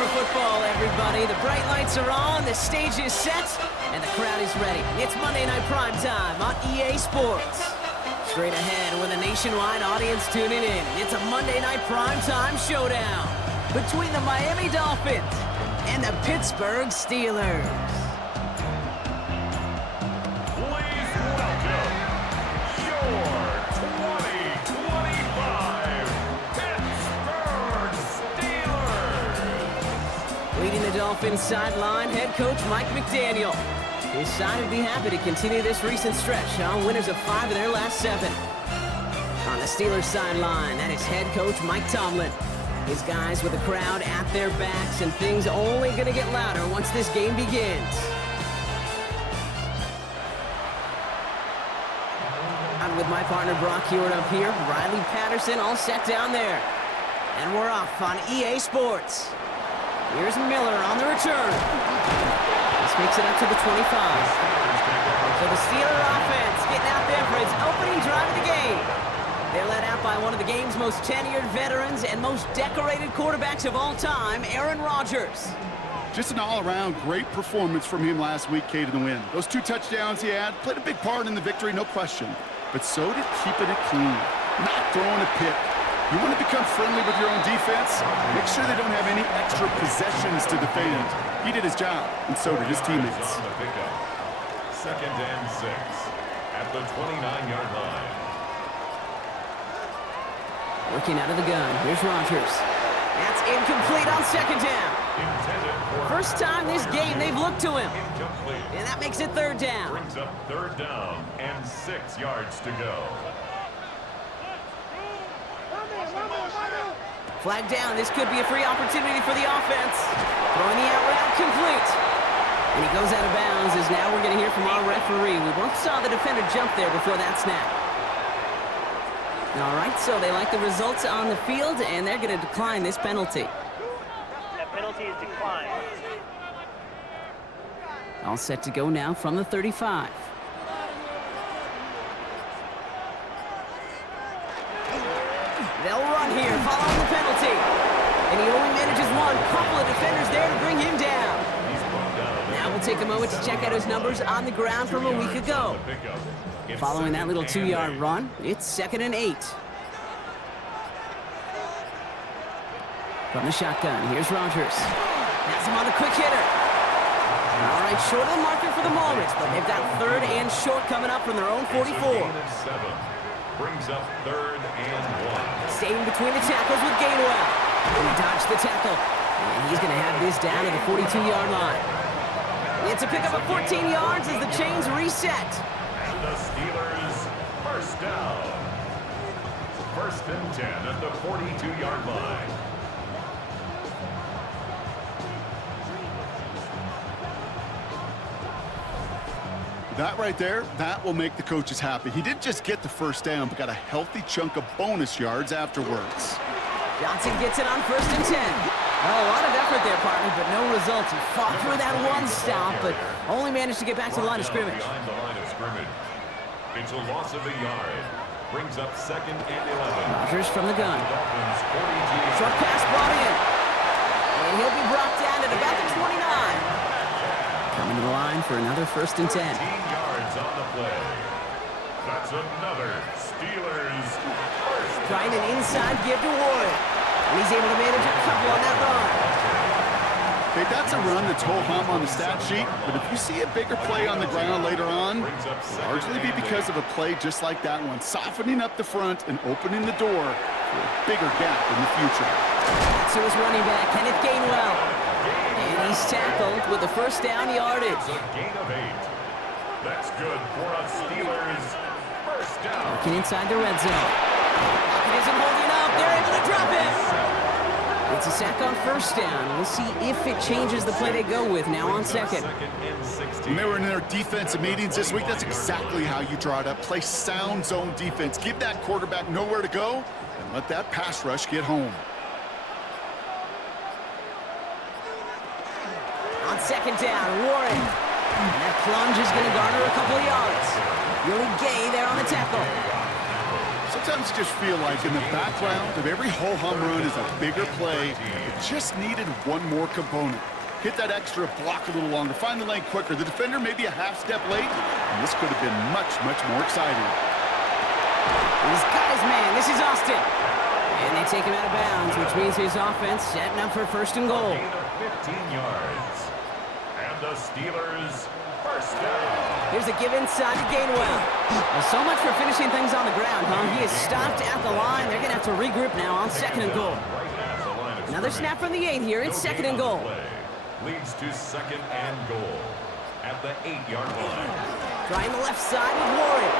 for football, everybody. The bright lights are on, the stage is set, and the crowd is ready. It's Monday Night Primetime on EA Sports. Straight ahead with a nationwide audience tuning in, it's a Monday Night Primetime showdown between the Miami Dolphins and the Pittsburgh Steelers. Please welcome your 2025 Pittsburgh Steelers. Leading the Dolphins sideline, head coach Mike McDaniel. His side would be happy to continue this recent stretch, winners of 5 of their last 7. On the Steelers sideline, that is head coach Mike Tomlin. His guys with the crowd at their backs, and things only going to get louder once this game begins. I'm with my partner Brock Hewitt up here, Riley Patterson all set down there. And we're off on EA Sports. Here's Miller on the return. This makes it up to the 25. So the Steeler offense getting out there for its opening drive of the game. They're led out by one of the game's most tenured veterans and most decorated quarterbacks of all time, Aaron Rodgers. Just an all-around great performance from him last week, Kate, in the win. Those 2 touchdowns he had played a big part in the victory, no question. But so did keeping it clean, not throwing a pick. You want to become friendly with your own defense? Make sure they don't have any extra possessions to defend. He did his job, and so did his teammates. On the pickup. 2nd and 6 at the 29-yard line. Working out of the gun. Here's Rodgers. That's incomplete on 2nd down. First time this game they've looked to him. Incomplete. And that makes it 3rd down. Brings up 3rd down and 6 yards to go. Flag down. This could be a free opportunity for the offense. Throwing the out route complete. And he goes out of bounds as now we're going to hear from our referee. We both saw the defender jump there before that snap. All right, so they like the results on the field, and they're going to decline this penalty. That penalty is declined. All set to go now from the 35. They'll run here, following the penalty. And he only manages one. Couple of defenders there to bring him down. Now we'll take a moment to check out his numbers on the ground from a week ago. Following that little 2-yard run, it's 2nd and 8. From the shotgun, here's Rodgers. Has him on the quick hitter. All right, short of the marker for the moment, but they've got 3rd and short coming up from their own 44. Brings up 3rd and 1. Staying between the tackles with Gainwell. And he dodged the tackle. And he's going to have this down to the 42-yard line. It's a pickup of 14 yards as the chains reset. The Steelers first down. 1st and 10 at the 42-yard line. That right there, that will make the coaches happy. He didn't just get the 1st down, but got a healthy chunk of bonus yards afterwards. Johnson gets it on 1st and 10. Oh, a lot of effort there, partner, but no results. He fought through that one stop, but only managed to get back to the line of scrimmage. Behind the line of scrimmage. It's a loss of a yard. Brings up 2nd and 11. Rodgers from the gun. Dolphins 42. Short pass brought in. And he'll be brought down at about the 29. Coming to the line for another 1st and 10. 15 yards on the play. That's another Steelers first. Trying an inside give to Warren. And he's able to manage a couple on that run. Okay, that's a run that's ho-hum on the stat sheet, but if you see a bigger play on the ground later on, it'll largely be because of a play just like that one, softening up the front and opening the door for a bigger gap in the future. So his running back, Kenneth Gainwell. And he's tackled with the 1st down yardage. It's a gain of 8. That's good for a Steelers first down. Working inside the red zone. He isn't holding up. They're able to drop him. It's a sack on 1st down. We'll see if it changes the play they go with now on 2nd. 2nd and 16. When they were in their defensive meetings this week, that's exactly how you draw it up. Play sound zone defense. Give that quarterback nowhere to go and let that pass rush get home. On 2nd down, Warren. And that plunge is going to garner a couple of yards. Really gay there on the tackle. So Sometimes you just feel like in the background of every ho-hum run is a bigger play. It just needed one more component. Hit that extra block a little longer, find the lane quicker. The defender maybe a half step late, and this could have been much, much more exciting. He's got his man. This is Austin. And they take him out of bounds, which means his offense setting up for first and goal. Gain of 15 yards. And the Steelers first down. Here's a give inside to Gainwell. Well, so much for finishing things on the ground, huh? He is stopped at the line. They're going to have to regroup now on second and goal. Another snap from the 8 here. It's second and goal. Leads to second and goal at the 8-yard line. Trying the left side with Warren.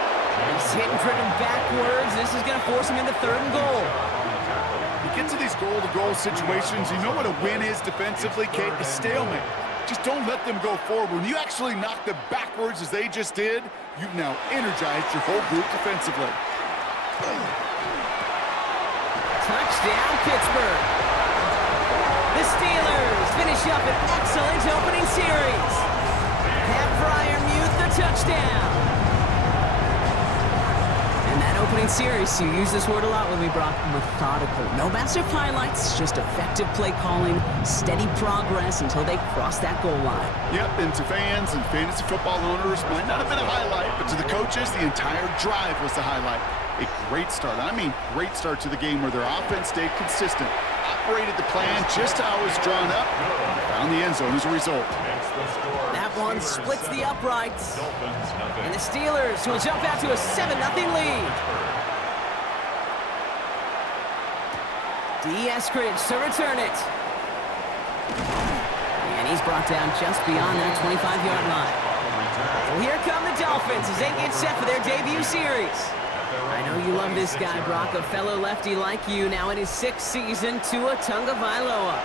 He's hit and driven backwards. This is going to force him into third and goal. You get to these goal-to-goal situations, you know what a win is defensively, Kate? A stalemate. Just don't let them go forward. When you actually knock them backwards as they just did, you've now energized your whole group defensively. Touchdown, Pittsburgh. The Steelers finish up an excellent opening series. Pat Fryermuth the touchdown. And that opening series, you use this word a lot with me, Brock, methodical. No massive highlights, just effective play calling, steady progress until they cross that goal line. Yep, and to fans and fantasy football owners, might not have been a highlight, but to the coaches, the entire drive was the highlight. A great start, I mean great start to the game where their offense stayed consistent, operated the plan just how it was drawn up, and found the end zone as a result. That one splits the uprights. And the Steelers will jump out to a 7-0 lead. D. Eskridge to return it. And he's brought down just beyond that 25-yard line. Well, here come the Dolphins as they get set for their debut series. I know you love this guy, Brock, a fellow lefty like you, now in his 6th season, Tua Tagovailoa.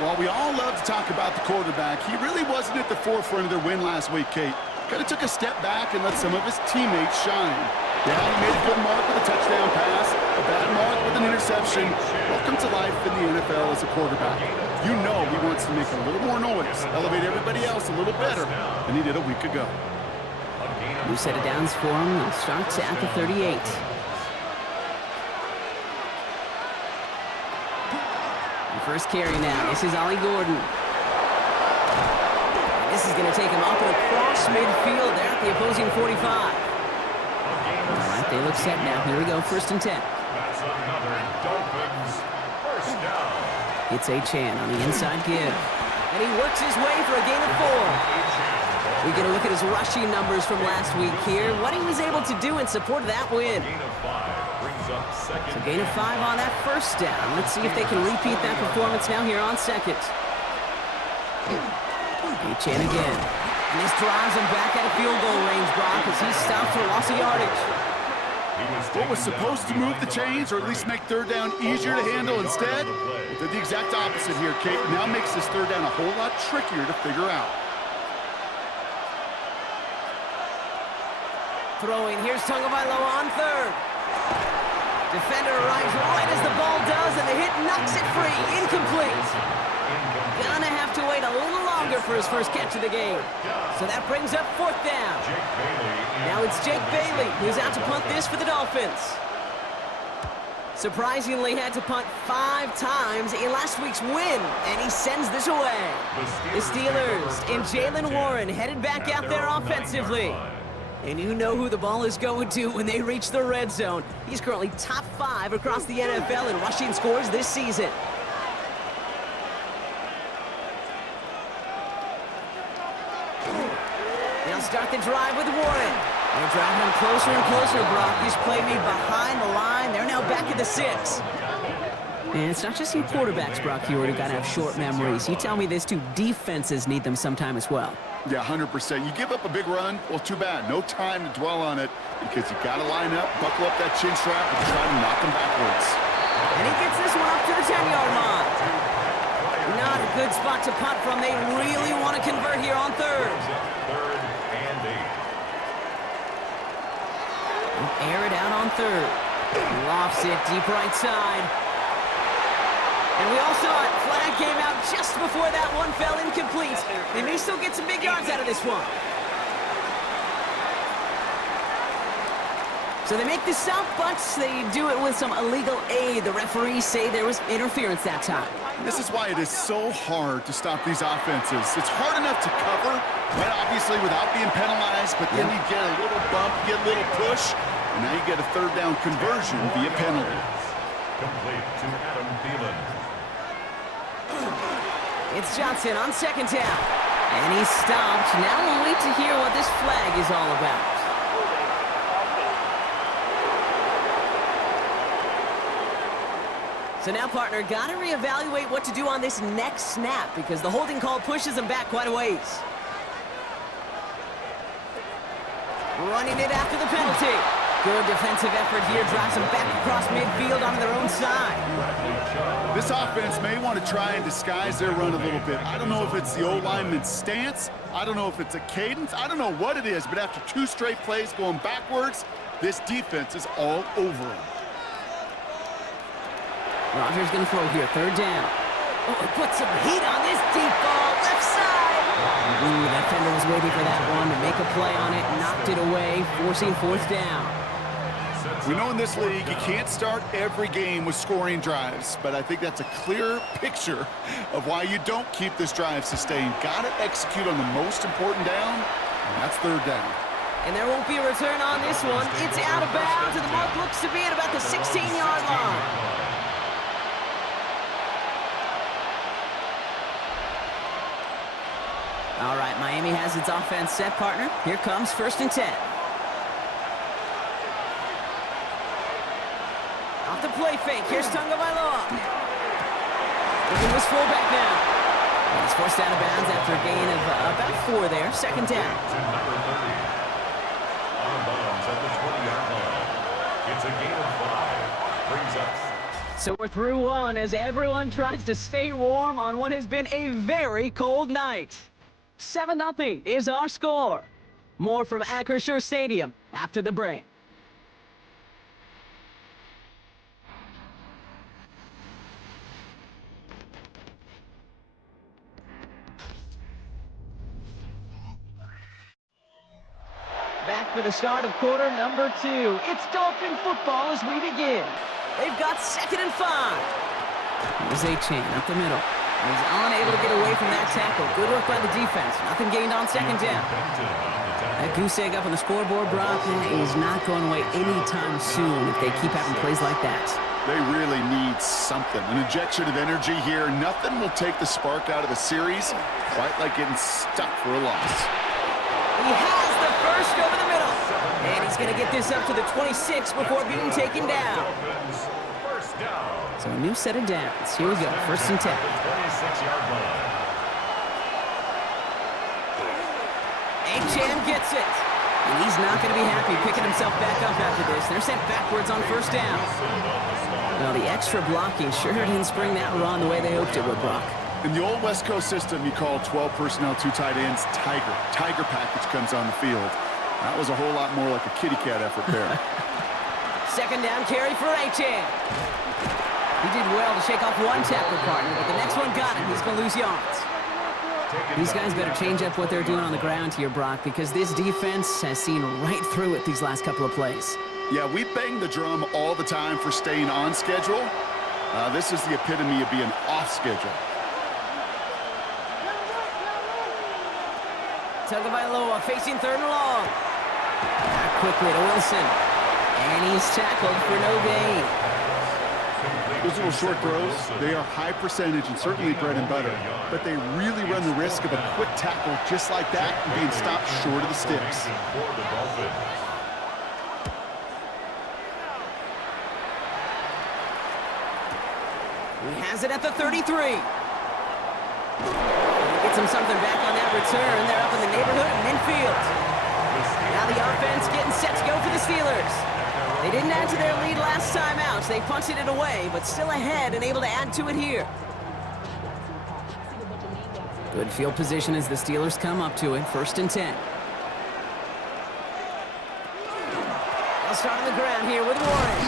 While we all love to talk about the quarterback, he really wasn't at the forefront of their win last week, Kate. Kind of took a step back and let some of his teammates shine. Yeah, he made a good mark with a touchdown pass, a bad mark with an interception. Welcome to life in the NFL as a quarterback. You know he wants to make a little more noise, elevate everybody else a little better than he did a week ago. New set of downs for him. They'll start at the 38. The first carry now. This is Ollie Gordon. And this is going to take him up and across midfield there at the opposing 45. All right, they look set now. Here we go, 1st and 10. That's another Dolphins first down. It's Achane on the inside give. And he works his way for a gain of 4. We get a look at his rushing numbers from last week here. What he was able to do in support of that win. Gain of 5 brings up second. So gain of 5 on that first down. Let's see if they can repeat that performance now here on second. Achane again. And this drives him back at a field goal range, Brock, as he's stopped for loss of yardage. What was supposed to move the chains, or at least make third down easier to handle instead, did the exact opposite here, Kate. Now makes this third down a whole lot trickier to figure out. Throwing, here's Tagovailoa on third. Defender arrives right as the ball does, and the hit knocks it free. Incomplete. Gonna have to wait a little longer for his first catch of the game. So that brings up 4th down. Now it's Jake Bailey who's out to punt this for the Dolphins. Surprisingly had to punt 5 times in last week's win, and he sends this away. The Steelers and Jaylen Warren headed back out there offensively. And you know who the ball is going to when they reach the red zone. He's currently top 5 across the NFL in rushing scores this season. They'll start the drive with Warren. They're driving him closer and closer, Brock. This play made behind the line. They're now back at the 6. And it's not just your quarterbacks, Brock, who got to have short memories. You tell me this too, defenses need them sometime as well. Yeah, 100%. You give up a big run, well, too bad. No time to dwell on it because you got to line up, buckle up that chin strap, and try to knock them backwards. And he gets this one up to the 10-yard line. Not a good spot to punt from. They really want to convert here on third. Third and 8. Air it out on third. Lofts it deep right side. And we all saw it. Flag came out just before that one fell incomplete. They may still get some big yards out of this one. So they make the stop, but they do it with some illegal aid. The referees say there was interference that time. This is why it is so hard to stop these offenses. It's hard enough to cover, right, obviously without being penalized, but then you get a little bump, get a little push, and now you get a third down conversion via penalty. Complete to Adam Thielen. It's Johnson on second down. And he's stopped. Now we'll wait to hear what this flag is all about. So now, partner, got to reevaluate what to do on this next snap because the holding call pushes him back quite a ways. Running it after the penalty. Good defensive effort here. Drives them back across midfield onto their own side. This offense may want to try and disguise their run a little bit. I don't know if it's the O-lineman's stance. I don't know if it's a cadence. I don't know what it is, but after 2 straight plays going backwards, this defense is all over them. Rodgers going to throw here. Third down. Oh, he put some heat on this deep ball. Left side. Ooh, that defender was waiting for that one to make a play on it. Knocked it away, forcing fourth down. We know in this league you can't start every game with scoring drives, but I think that's a clear picture of why you don't keep this drive sustained. Got to execute on the most important down, and that's third down. And there won't be a return on this one. It's out of bounds, and the mark looks to be at about the 16-yard line. All right, Miami has its offense set, partner. Here comes 1st and 10. Off the play fake. Here's Tagovailoa. Looking this fullback now. And he's forced out of bounds after a gain of about 4 there. Second down. Number 30. On bounds at the 20-yard line. It's a gain of 5. Brings up. So we're through one as everyone tries to stay warm on what has been a very cold night. 7-0 is our score. More from Acrisure Stadium after the break. Back for the start of quarter number 2. It's Dolphin football as we begin. They've got 2nd and 5. Here's A-Chain up the middle. He's unable to get away from that tackle. Good work by the defense. Nothing gained on 2nd down. That goose egg up on the scoreboard, Brock, is not going away anytime soon if they keep having plays like that. They really need something. An injection of energy here. Nothing will take the spark out of the series, quite like getting stuck for a loss. He has the first over the middle. And he's going to get this up to the 26 before being taken down. So a new set of downs. Here we go. 1st and 10. 26-yard line. A-Chan gets it. And he's not going to be happy picking himself back up after this. They're sent backwards on 1st down. Well, the extra blocking sure didn't spring that run the way they hoped it would, Brock. In the old West Coast system, you call 12 personnel, 2 tight ends, Tiger. Tiger package comes on the field. That was a whole lot more like a kitty cat effort there. 2nd down carry for A-Chan. He did well to shake off one tackle partner, but the next one got him. He's going to lose yards. These guys better change up what they're doing on the ground here, Brock, because this defense has seen right through it these last couple of plays. Yeah, we bang the drum all the time for staying on schedule. This is the epitome of being off schedule. Tagovailoa facing 3rd and long. Back quickly to Wilson. And he's tackled for no gain. Those little short throws, they are high percentage and certainly bread and butter, but they really run the risk of a quick tackle just like that and being stopped short of the sticks. He has it at the 33. Gets him something back on that return. They're up in the neighborhood of midfield. Now the offense getting set to go for the Steelers. They didn't add to their lead last time out. So they punted it away, but still ahead and able to add to it here. Good field position as the Steelers come up to it. 1st and 10. They'll start on the ground here with Warren.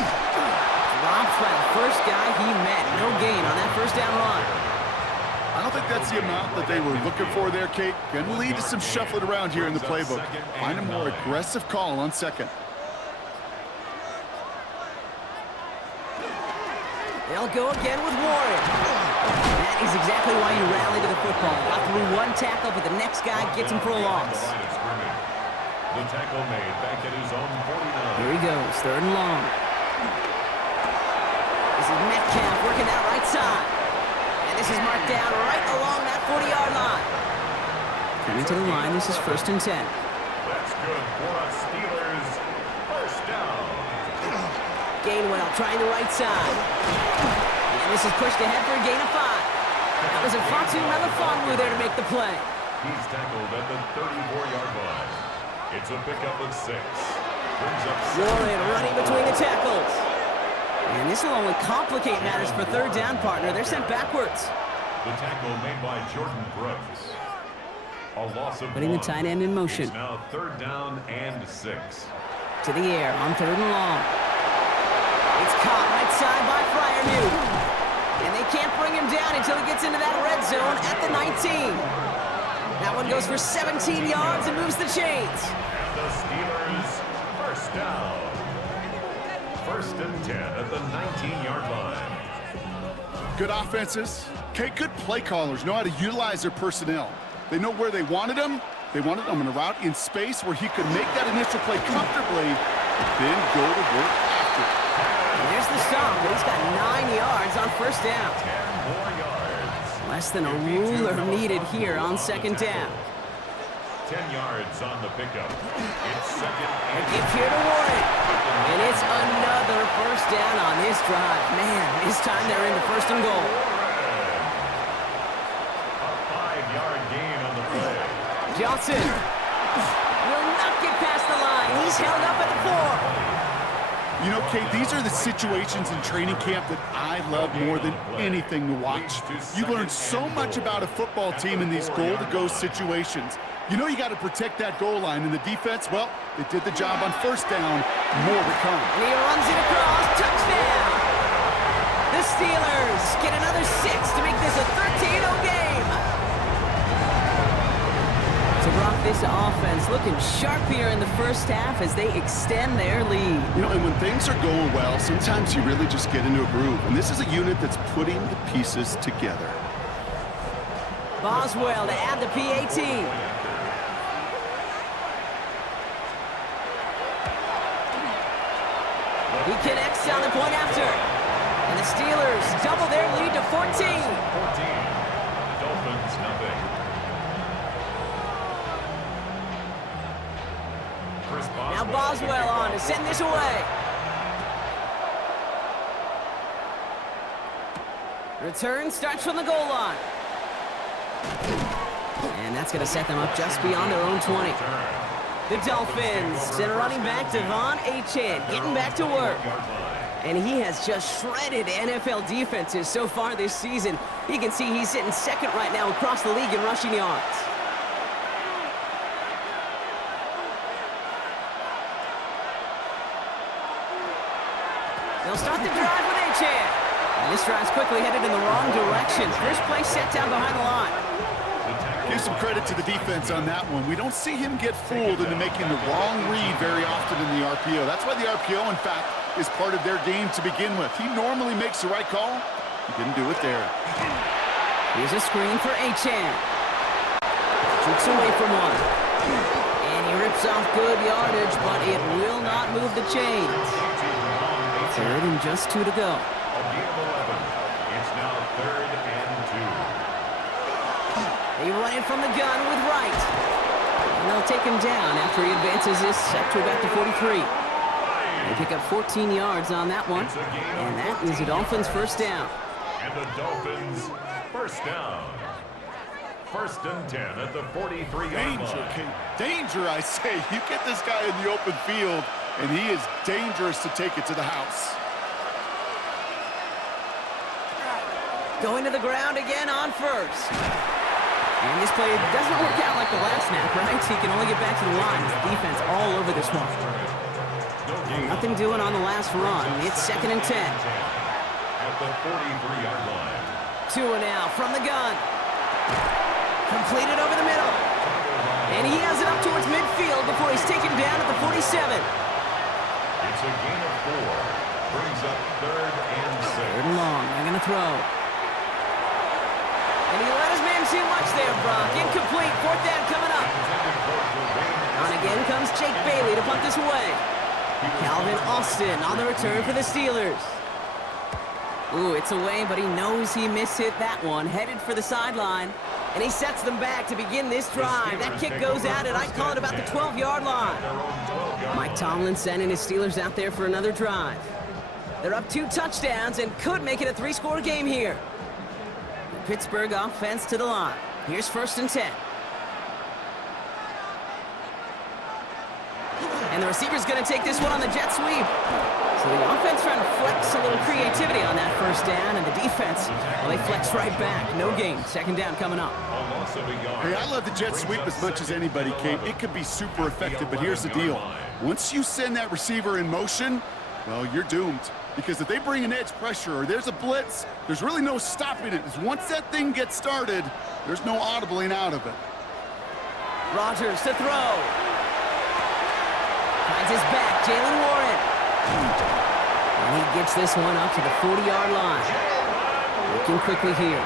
Dropped by the first guy he met. No gain on that 1st down run. I don't think that's the amount that they were looking for there, Kate. Going to lead to some shuffling around here in the playbook. Find a more aggressive call on 2nd. They'll go again with Warren. That is exactly why you rally to the football. Got through one tackle, but the next guy gets him for a loss. The tackle made back at his own 49. Here he goes, 3rd and long. This is Metcalf working that right side. And this is marked down right along that 40-yard line. Coming to the line, this is 1st and 10. That's good for a Steelers first down. Gainwell trying the right side. And this is pushed ahead for a gain of 5. That was a Fatu Melifonwu there to make the play. He's tackled at the 34-yard line. It's a pickup of 6. Brings up 7. Warren running between the tackles. And this will only complicate matters for 3rd down, partner. They're sent backwards. The tackle made by Jordan Brooks. A loss of Putting the 1. tight end in motion. It's now 3rd down and 6. To the air on 3rd and long. It's caught right side by Freiermuth. And they can't bring him down until he gets into that red zone at the 19. That one goes for 17 yards and moves the chains. And the Steelers first down. 1st and 10 at the 19-yard line. Good offenses. Okay, good play callers know how to utilize their personnel. They know where they wanted him. They wanted him in a route in space where he could make that initial play comfortably, then go to work after. And there's the stop, but he's got 9 yards on 1st down. 10 more yards. Less than a ruler needed here on 2nd down. 10 yards on the pickup. It's 2nd A and gift here to Warren. And it's another 1st down on this drive. Man, this time they're into 1st and goal. a 5-yard gain on the play. Johnson will not get past the line. He's held up at the 4. You know, Kate, these are the situations in training camp that I love more than anything to watch. You learn so much about a football team in these goal-to-go situations. You know you got to protect that goal line, and the defense, well, they did the job on 1st down. More to come. And he runs it across. Touchdown! The Steelers get another 6 to make this a 13-0 game. To rock this offense looking sharp here in the 1st half as they extend their lead. You know, and when things are going well, sometimes you really just get into a groove. And this is a unit that's putting the pieces together. Boswell to add the PAT. He connects on the point after. And the Steelers double their lead to 14. 14. Dolphins nothing. Now Boswell on to send this away. Return starts from the goal line. And that's going to set them up just beyond their own 20. The Dolphins send running back Devon Achane getting back to work. And he has just shredded NFL defenses so far this season. You can see he's sitting 2nd right now across the league in rushing yards. They'll start the drive with Achane. And this drive's quickly headed in the wrong direction. First play set down behind the line. Give some credit to the defense on that one. We don't see him get fooled into making the wrong read very often in the RPO. That's why the RPO, in fact, is part of their game to begin with. He normally makes the right call. He didn't do it there. Here's a screen for Achane. Shoots away from one. And he rips off good yardage, but it will not move the chains. 3rd and just 2 to go. It's now 3rd and 2. They run it from the gun with Wright. And they'll take him down after he advances this up to about the 43. They pick up 14 yards on that one. And that is the Dolphins' 1st down. And the Dolphins first down. 1st and 10 at the 43-yard Danger, line. Kate. Danger, I say. You get this guy in the open field, and he is dangerous to take it to the house. Going to the ground again on 1st. And this play doesn't work out like the last snap, right? He can only get back to the line. The defense all over this one. Nothing doing on the last run. It's 2nd and 10. At the 43-yard line. Tua now from the gun. Completed over the middle. And he has it up towards midfield before he's taken down at the 47. It's a gain of 4. Brings up 3rd and 6. Third and long. They're going to throw. And he let his man too much there, Brock. Incomplete. 4th down coming up. On again comes Jake Bailey to punt this away. Calvin Austin on the return for the Steelers. Ooh, it's away, but he knows he mishit that one. Headed for the sideline. And he sets them back to begin this drive. That kick goes out, and I'd call it about the 12-yard line. Mike Tomlin sending his Steelers out there for another drive. They're up 2 touchdowns and could make it a 3-score game here. The Pittsburgh offense to the line. Here's 1st and 10. And the receiver's going to take this one on the jet sweep. So the offense trying to flex a little creativity on that 1st down, and the defense, well, they flex right back. No gain. 2nd down coming up. Hey, I love the jet sweep as much as anybody, Kate. It could be super effective, but here's the deal. Once you send that receiver in motion, well, you're doomed. Because if they bring an edge pressure or there's a blitz, there's really no stopping it. Once that thing gets started, there's no audibling out of it. Rodgers to throw. Finds his back, Jalen Warren. And he gets this one up to the 40-yard line. Looking quickly here.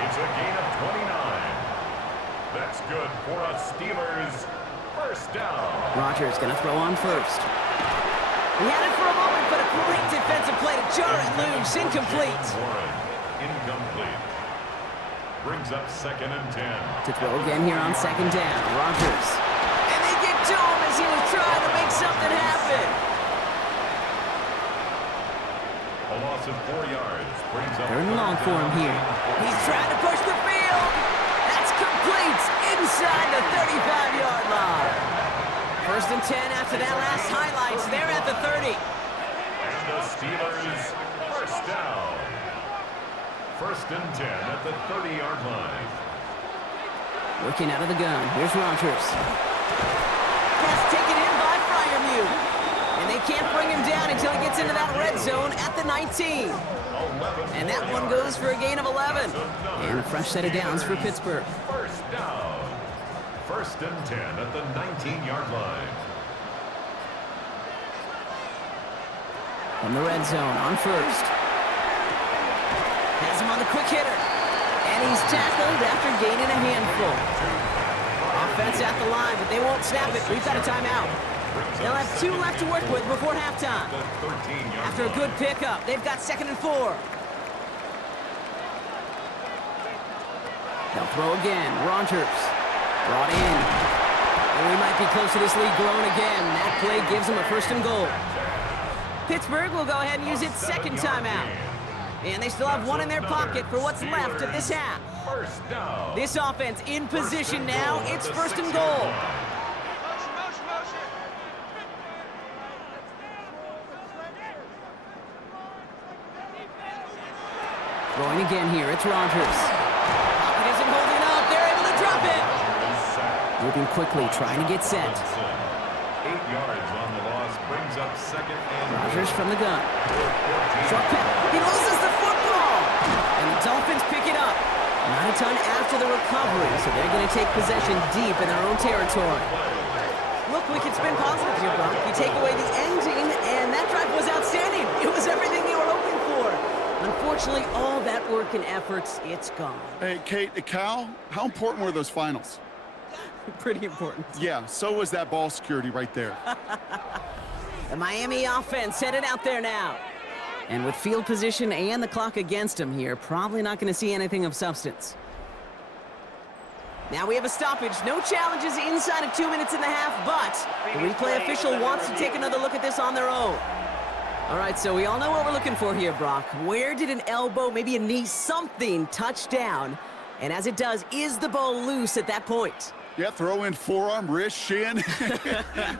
It's a gain of 29. That's good for a Steelers 1st down. Rodgers going to throw on 1st. He had it for a moment, but a great defensive play to jar it loose. Incomplete. Warren, incomplete. Brings up 2nd and 10. To throw again here on 2nd down. Rodgers. And they get to him as he was trying to make something happen. A loss of 4 yards. Brings up 3rd and long for him here. He's trying to push the field. That's complete inside the 35-yard line. 1st and 10 after that last highlights. They're at the 30. And the Steelers 1st down. 1st and 10 at the 30-yard line. Working out of the gun. Here's Rodgers. Pass taken in by Freiermuth. And they can't bring him down until he gets into that red zone at the 19. And that one goes for a gain of 11. And a fresh set of downs for Pittsburgh. 1st down. 1st and 10 at the 19-yard line. From the red zone on 1st. Has him on the quick hitter. And he's tackled after gaining a handful. Offense at the line, but they won't snap it. We've got a timeout. They'll have 2 left to work with before halftime. After a good pickup, they've got 2nd and 4. They'll throw again. Rodgers brought in. And we might be close to this lead growing again. That play gives them a 1st and goal. Pittsburgh will go ahead and use its 2nd timeout. And they still have 1 in their pocket for what's left of this half. 1st down. This offense in position now. It's 1st and goal. Throwing again here. It's Rodgers. Pocket isn't holding up. They're able to drop it. Moving quickly, trying to get set. 8 yards on the loss. Brings up 2nd and Rodgers from the gun. Short pass. He loses the football. And the Dolphins pick it up. Not a ton after the recovery, so they're going to take possession deep in their own territory. Look, we can spin positive here, Brock. You take away the ending, and that drive was outstanding. It was everything they were hoping for. Unfortunately, all that work and efforts, it's gone. Hey, Kate, Cal, how important were those finals? Pretty important. Yeah, so was that ball security right there. The Miami offense headed out there now. And with field position and the clock against him here, probably not going to see anything of substance. Now we have a stoppage. No challenges inside of 2 minutes and a half, but the replay official wants to take another look at this on their own. All right, so we all know what we're looking for here, Brock. Where did an elbow, maybe a knee, something touch down? And as it does, is the ball loose at that point? Yeah, throw in forearm, wrist, shin.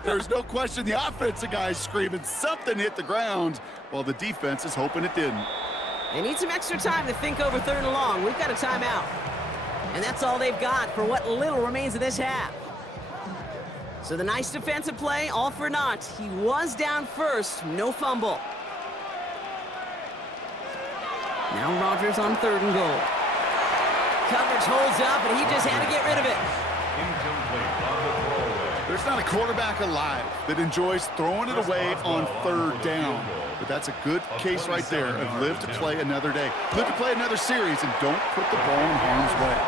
There's no question the offensive guy's screaming something hit the ground while the defense is hoping it didn't. They need some extra time to think over 3rd and long. We've got a timeout. And that's all they've got for what little remains of this half. So the nice defensive play, all for naught. He was down first, no fumble. Now Rodgers on 3rd and goal. Coverage holds up, and he just had to get rid of it. incomplete on the throwaway. There's not a quarterback alive that enjoys throwing it away on third down. But that's a good case right there of live to play another day. Live to play another series and don't put the ball in harm's way.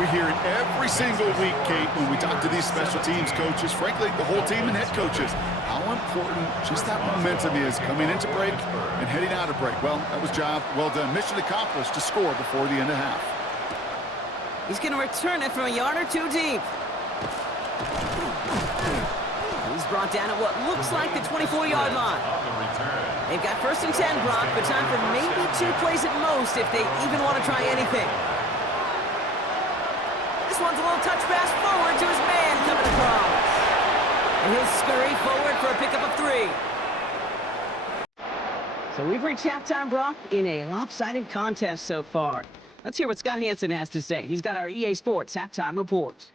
We hear it every single week, Kate, when we talk to these special teams coaches, frankly, the whole team and head coaches, how important just that momentum is coming into break and heading out of break. Well, that was job well done. Mission accomplished to score before the end of half. He's going to return it from a yard or two deep. He's brought down at what looks like the 24-yard line. They've got 1st and 10, Brock, but time for maybe 2 plays at most if they even want to try anything. This one's a little touch pass forward to his man coming across. And he'll scurry forward for a pickup of 3. So we've reached halftime, Brock, in a lopsided contest so far. Let's hear what Scott Hansen has to say. He's got our EA Sports halftime report.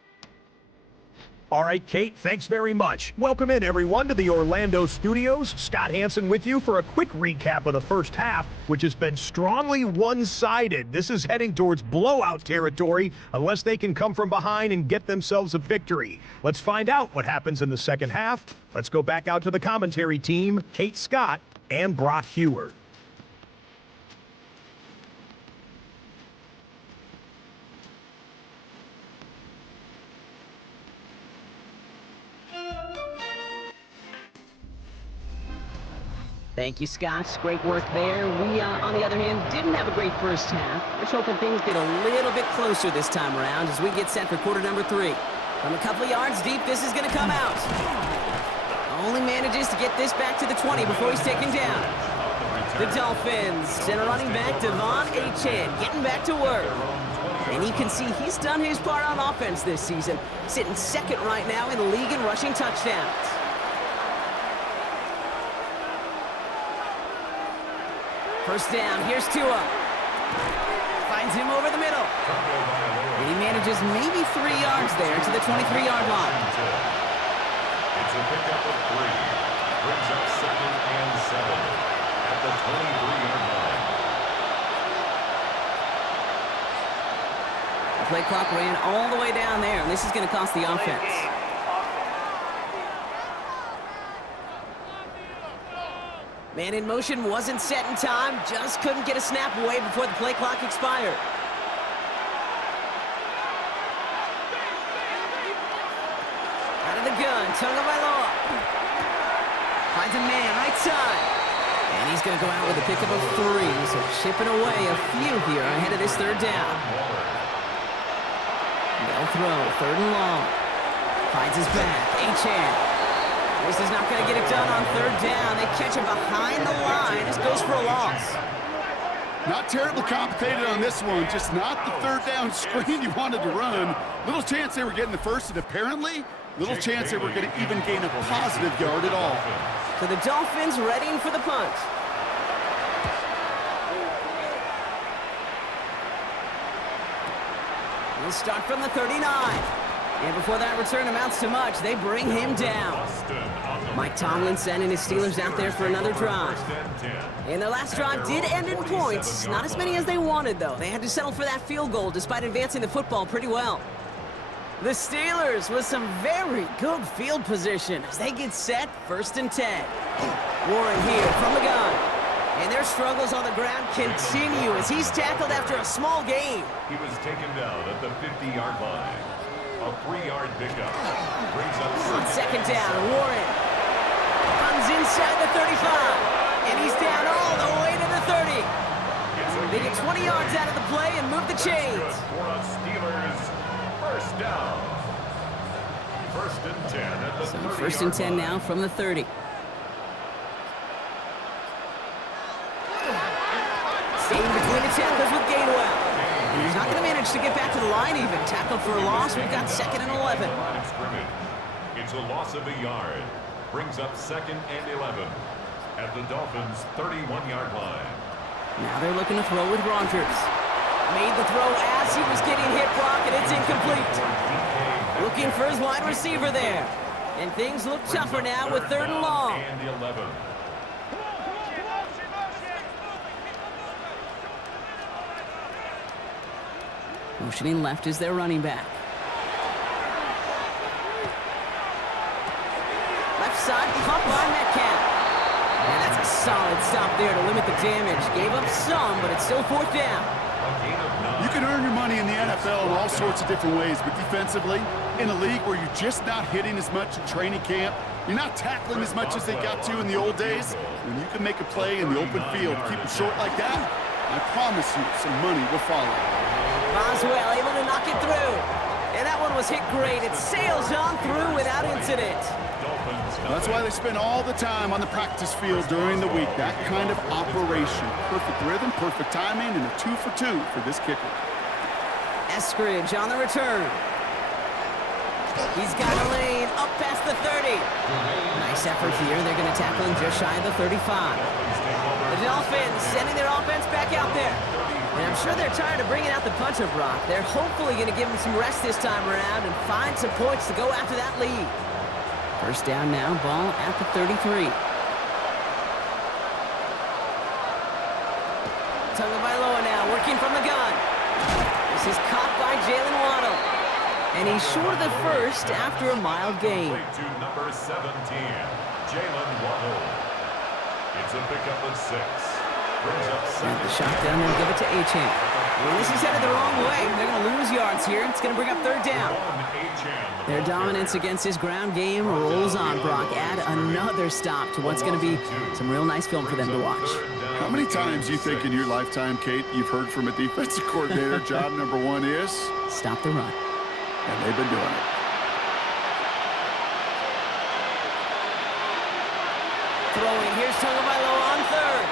All right, Kate, thanks very much. Welcome in, everyone, to the Orlando studios. Scott Hansen with you for a quick recap of the first half, which has been strongly one-sided. This is heading towards blowout territory unless they can come from behind and get themselves a victory. Let's find out what happens in the second half. Let's go back out to the commentary team, Kate Scott and Brock Hewer. Thank you, Scott. Great work there. We, on the other hand, didn't have a great first half. We're hoping things get a little bit closer this time around as we get set for quarter number 3. From a couple of yards deep, this is going to come out. Only manages to get this back to the 20 before he's taken down. The Dolphins send a running back, Devon Achane, getting back to work. And you can see he's done his part on offense this season, sitting second right now in the league in rushing touchdowns. First down, here's Tua. Finds him over the middle. And he manages maybe 3 yards there to the 23-yard line. It's a pickup of 3. Brings up 2nd and 7 at the 23-yard line. The play clock ran all the way down there, and this is going to cost the offense. Man in motion wasn't set in time, just couldn't get a snap away before the play clock expired. Out of the gun, Tagovailoa. Finds a man right side. And he's going to go out with a pickup of 3, so chipping away a few here ahead of this third down. They'll throw, 3rd and long. Finds his back, Achane. This is not going to get it done on 3rd down. They catch him behind the line. This goes for a loss. Not terribly complicated on this one. Just not the 3rd down screen you wanted to run. Little chance they were getting the first, and apparently little chance they were going to even gain a positive yard at all. So the Dolphins readying for the punt. We'll start from the 39. And before that return amounts to much, they bring him down. Mike Tomlin sending his Steelers out there for another drive. And their last drive did end in points. Not as many as they wanted, though. They had to settle for that field goal despite advancing the football pretty well. The Steelers with some very good field position as they get set, 1st and 10. Warren here from the gun. And their struggles on the ground continue as he's tackled after a small gain. He was taken down at the 50-yard line. A 3-yard pickup. Brings up on 2nd down, Warren runs inside the 35. And he's down all the way to the 30. They get 20 yards out of the play and move the chains. For a Steelers first down. 1st and 10 at the 30-yard line. 1st and 10 now from the 30. Staying between the tackles with Gainwell. And he's not going to manage to get back to the line even. Tackled for a loss. We've got 2nd and 11. It's a loss of a yard. Brings up 2nd and 11 at the Dolphins' 31-yard line. Now they're looking to throw with Rogers. Made the throw as he was getting hit, Brock, and it's incomplete. Looking for his wide receiver there. And things look tougher now with 3rd and long. And 11. Motioning left is their running back. side, caught by Metcalf. And that's a solid stop there to limit the damage. Gave up some, but it's still fourth down. You can earn your money in the NFL in all sorts of different ways, but defensively, in a league where you're just not hitting as much in training camp, you're not tackling as much as they got to in the old days, when you can make a play in the open field, keep it short like that, I promise you some money will follow. Boswell able to knock it through. And that one was hit great. It sails on through without incident. That's why they spend all the time on the practice field during the week. That kind of operation. Perfect rhythm, perfect timing, and a 2 for 2 for this kicker. Eskridge on the return. He's got a lane up past the 30. Nice effort here. They're going to tackle him just shy of the 35. The Dolphins sending their offense back out there. And I'm sure they're tired of bringing out the puncher, Brock. They're hopefully going to give him some rest this time around and find some points to go after that lead. First down now, ball at the 33. Tagovailoa now working from the gun. This is caught by Jalen Waddle. And he's short of the first after a mild gain. To number 17, Jalen Waddle. It's a pickup of 6. Brings up And the shotgun will give it to Achane. Well, this is headed the wrong way. They're going to lose yards here. It's going to bring up third down. Their dominance against his ground game rolls on, Brock. Add another stop to what's going to be some real nice film for them to watch. How many times you think in your lifetime, Kate, you've heard from a defensive coordinator, job number 1 is? Stop the run. And they've been doing it. Throwing, here's Tagovailoa on third.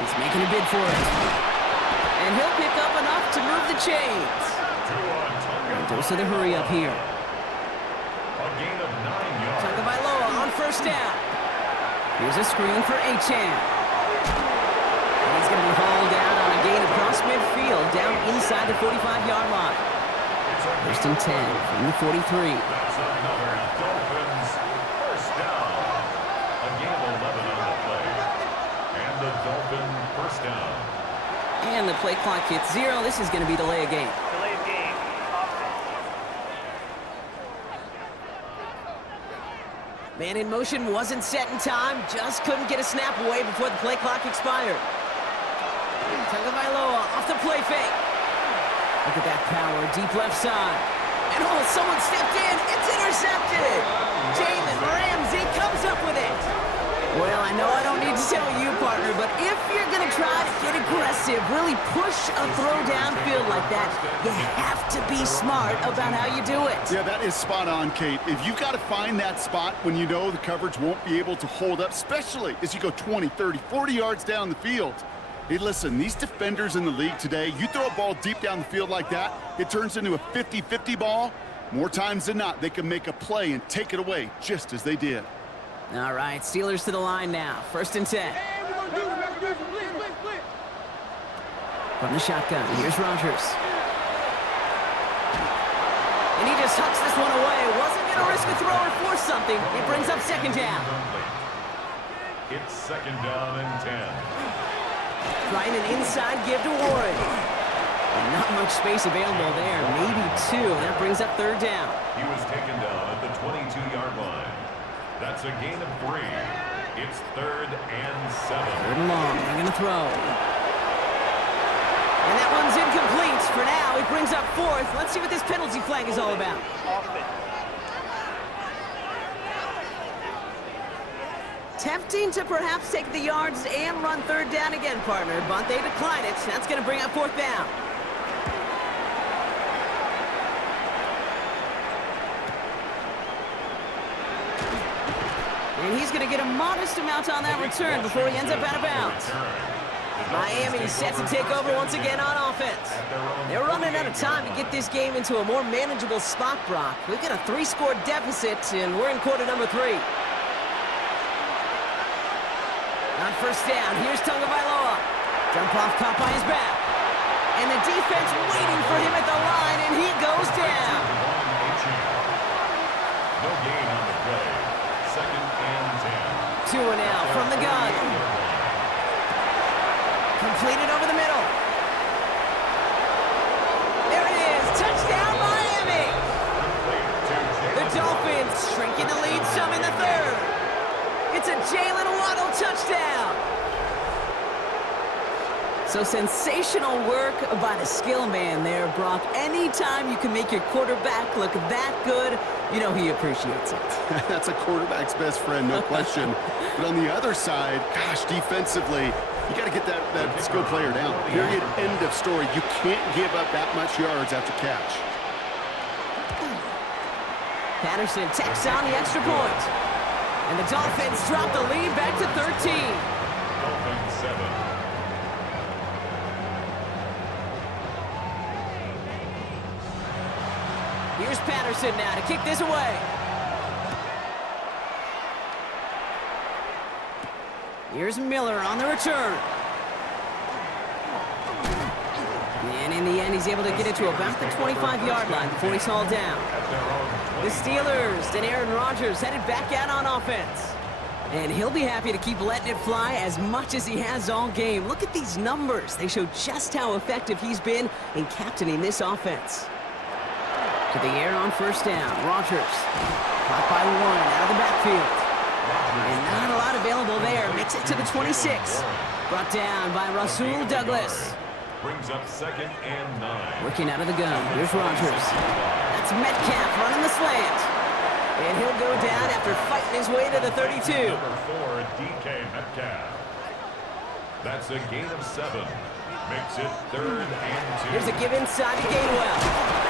He's making a bid for it. And he'll pick up enough to move the chains. Dose of the hurry up here. A gain of 9 yards. Tagovailoa on first down. Here's a screen for Achane. And he's going to be hauled down on a gain across midfield, down inside the 45-yard line. First and 10 from the 43. That's another Dolphins first down. A gain of 11 on the play. And the Dolphin first down. And the play clock hits 0. This is going to be delay a game. Delay of game. Man in motion wasn't set in time. Just couldn't get a snap away before the play clock expired. Tagovailoa off the play fake. Look at that power, deep left side. And oh, someone stepped in. It's intercepted. Jalen Ramsey comes up with it. Well, I know I don't need to tell you, partner, but if you're going to try to get aggressive, really push a throw downfield like that, you have to be smart about how you do it. Yeah, that is spot on, Kate. If you've got to find that spot when you know the coverage won't be able to hold up, especially as you go 20, 30, 40 yards down the field. Hey, listen, these defenders in the league today, you throw a ball deep down the field like that, it turns into a 50-50 ball. More times than not, they can make a play and take it away, just as they did. All right, Steelers to the line now. First and 10. From the shotgun, here's Rodgers. And he just hucks this one away. Wasn't going to risk a throw or force something. It brings up second down. It's second down and 10. Trying an inside give to Warren. And not much space available there. Maybe 2. That brings up third down. He was taken down at the 22-yard line. That's a gain of 3. It's third and 7. Third and long. They're going to throw. And that one's incomplete. For now, it brings up fourth. Let's see what this penalty flag is all about. Tempting to perhaps take the yards and run third down again, partner, but they decline it. That's going to bring up fourth down. And he's going to get a modest amount on that return before he ends up out of bounds. Miami set to take over once again on offense. They're running out of time to get this game into a more manageable spot, Brock. We've got a 3-score deficit, and we're in quarter number 3. On first down, here's Tagovailoa. Jump off caught by his back. And the defense waiting for him at the line, and he goes down. No gain on the play. Second and 10. 2 and out from the gun. Completed over the middle. There it is. Touchdown, Miami. The Dolphins shrinking the lead some in the third. Jalen Waddle, touchdown! So sensational work by the skill man there, Brock. Anytime you can make your quarterback look that good, you know he appreciates it. That's a quarterback's best friend, no question. But on the other side, gosh, defensively, you got to get that skill player down. Period, end of story. You can't give up that much yards after catch. Patterson tacks on the extra point. And the Dolphins drop the lead back to 13. Dolphins 7. Here's Patterson now to kick this away. Here's Miller on the return. And in the end, he's able to get it to about the 25-yard line before he's hauled down. The Steelers and Aaron Rodgers headed back out on offense. And he'll be happy to keep letting it fly as much as he has all game. Look at these numbers. They show just how effective he's been in captaining this offense. To the air on first down. Rodgers caught by one out of the backfield. And not a lot available there. Makes it to the 26. Brought down by Rasul Douglas. Brings up 2nd and 9. Working out of the gun. Here's Rodgers. That's Metcalf running the slant. And he'll go down after fighting his way to the 32. Number 4, DK Metcalf. That's a gain of 7. Makes it 3rd and 2. Here's a give inside to Gainwell.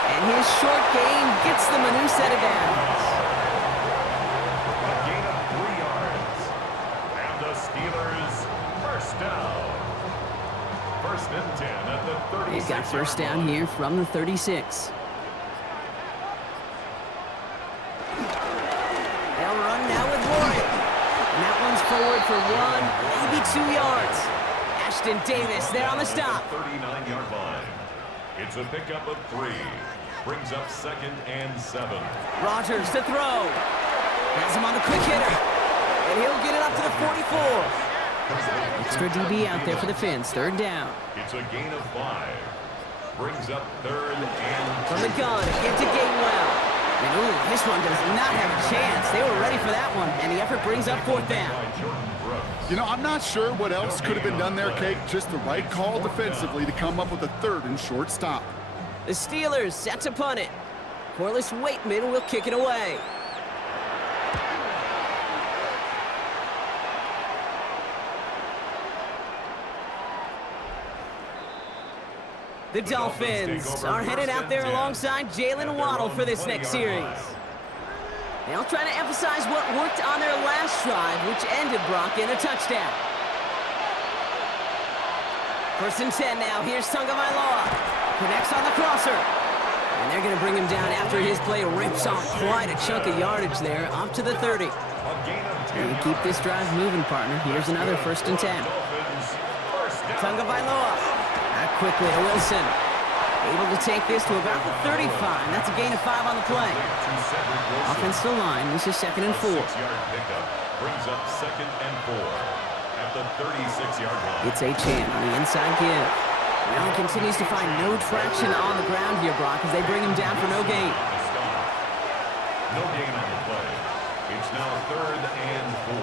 And his short gain gets them a new set of downs. A gain of 3 yards. And the Steelers first down. 1st and 10 at the 36. They've got first down here from the 36. They'll run now with Warren. And that one's forward for 1, maybe 2 yards. Ashton Davis there on the stop. 39-yard line. It's a pickup of 3. Brings up 2nd and 7. Rodgers to throw. Has him on the quick hitter. And he'll get it up to the 44. Extra DB out there for the Fins. 3rd down. It's a gain of 5. Brings up 3rd and 2. From the gun, give to Gainwell. And ooh, this one does not have a chance. They were ready for that one. And the effort brings up 4th down. You know, I'm not sure what else could have been done there, Kate. Just the right call defensively to come up with a 3rd and short stop. The Steelers set to punt it. Corliss Waitman will kick it away. The Dolphins are headed out there alongside Jalen Waddle for this next series. They'll try to emphasize what worked on their last drive, which ended Brock in a touchdown. 1st and 10 now. Here's Tagovailoa. Connects on the crosser. And they're going to bring him down after his play rips off quite a chunk of yardage there, up to the 30. And keep this drive moving, partner. Here's another 1st and 10. Tagovailoa. Back quickly to Wilson. Able to take this to about the 35. That's a gain of 5 on the play. Offensive line. This is 2nd and 4. 6-yard pickup. Brings up 2nd and 4 at the 36-yard line. It's Achane on the inside give. Now he continues to find no traction on the ground here, Brock, as they bring him down for no gain. No gain on the play. It's now 3rd and 4.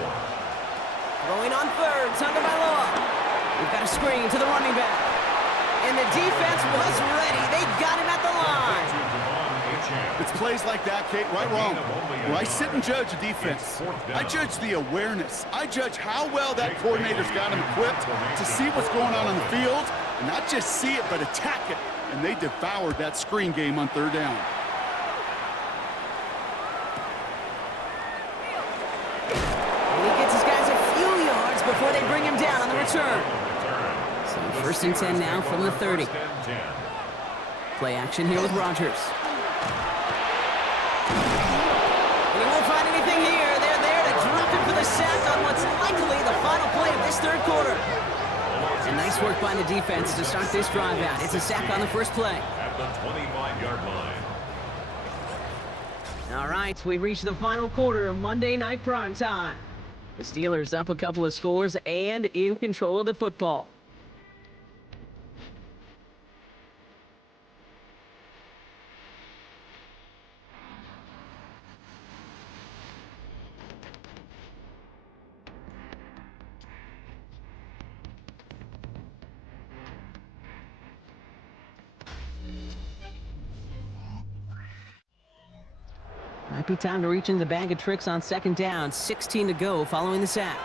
Throwing on 3rd, Tagovailoa. We've got a screen to the running back. And the defense was ready. They got him at the line. It's plays like that, Kate, right wrong. Where I sit and judge a defense, I judge the awareness. I judge how well that coordinator's got him equipped to see what's going on the field, and not just see it, but attack it. And they devoured that screen game on 3rd down. And he gets his guys a few yards before they bring him down on the return. So 1st and 10 now from the 30. Play action here with Rodgers. And he won't find anything here. They're there to drop him for the sack on what's likely the final play of this 3rd quarter. And nice work by the defense to start this drive out. It's a sack on the first play. At the 25-yard line. All right, we've reached the final quarter of Monday Night Prime Time. The Steelers up a couple of scores and in control of the football. Might be time to reach in the bag of tricks on second down. 16 to go following the sack.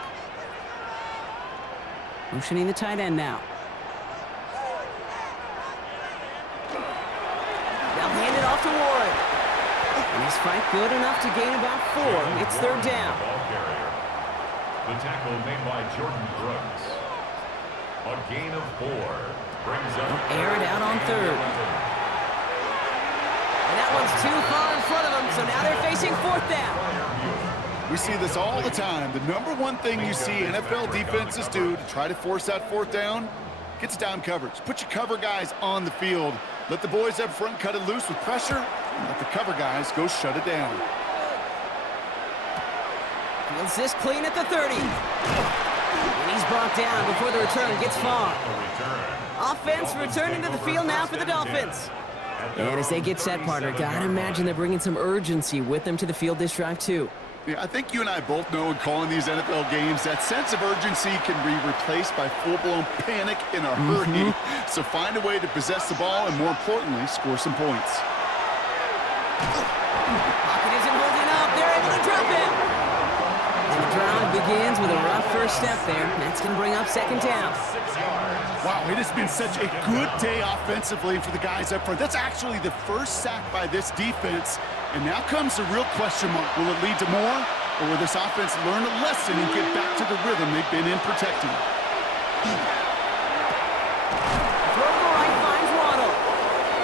Motioning the tight end now. They'll hand it off to Warren. And his fight good enough to gain about 4. It's third down. Ball carrier. The tackle made by Jordan Brooks. A gain of 4 brings up. Air it out on third. And that one's too far in front of them, so now they're facing fourth down. We see this all the time. The number one thing you see NFL defenses do to try to force that fourth down, gets down coverage. Put your cover guys on the field. Let the boys up front cut it loose with pressure, and let the cover guys go shut it down. Fields this clean at the 30. And he's brought down before the return gets far. Offense returning to the field now for the Dolphins. And as they get set, partner, gotta imagine they're bringing some urgency with them to the field this drive, too. Yeah, I think you and I both know in calling these NFL games that sense of urgency can be replaced by full-blown panic in a hurry. So find a way to possess the ball and, more importantly, score some points. Pocket isn't holding up. They're able to drop him. And the drive begins with a rough first step there. That's going to bring up second down. Wow, it has been such a good day offensively for the guys up front. That's actually the first sack by this defense. And now comes the real question mark. Will it lead to more? Or will this offense learn a lesson and get back to the rhythm they've been in protecting? Throw to the right finds Waddle.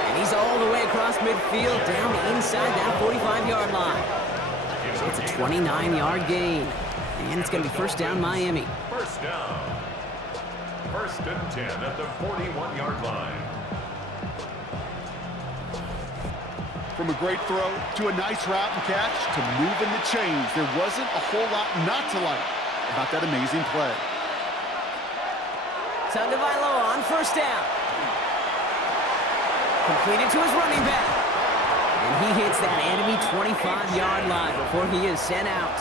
And he's all the way across midfield down inside that 45-yard line. So it's a 29-yard gain. And it's going to be first down Miami. First down. First and 10 at the 41-yard line. From a great throw to a nice route and catch to moving the chains, there wasn't a whole lot not to like about that amazing play. Tagovailoa on first down. Completed to his running back. And he hits that enemy 25-yard line before he is sent out.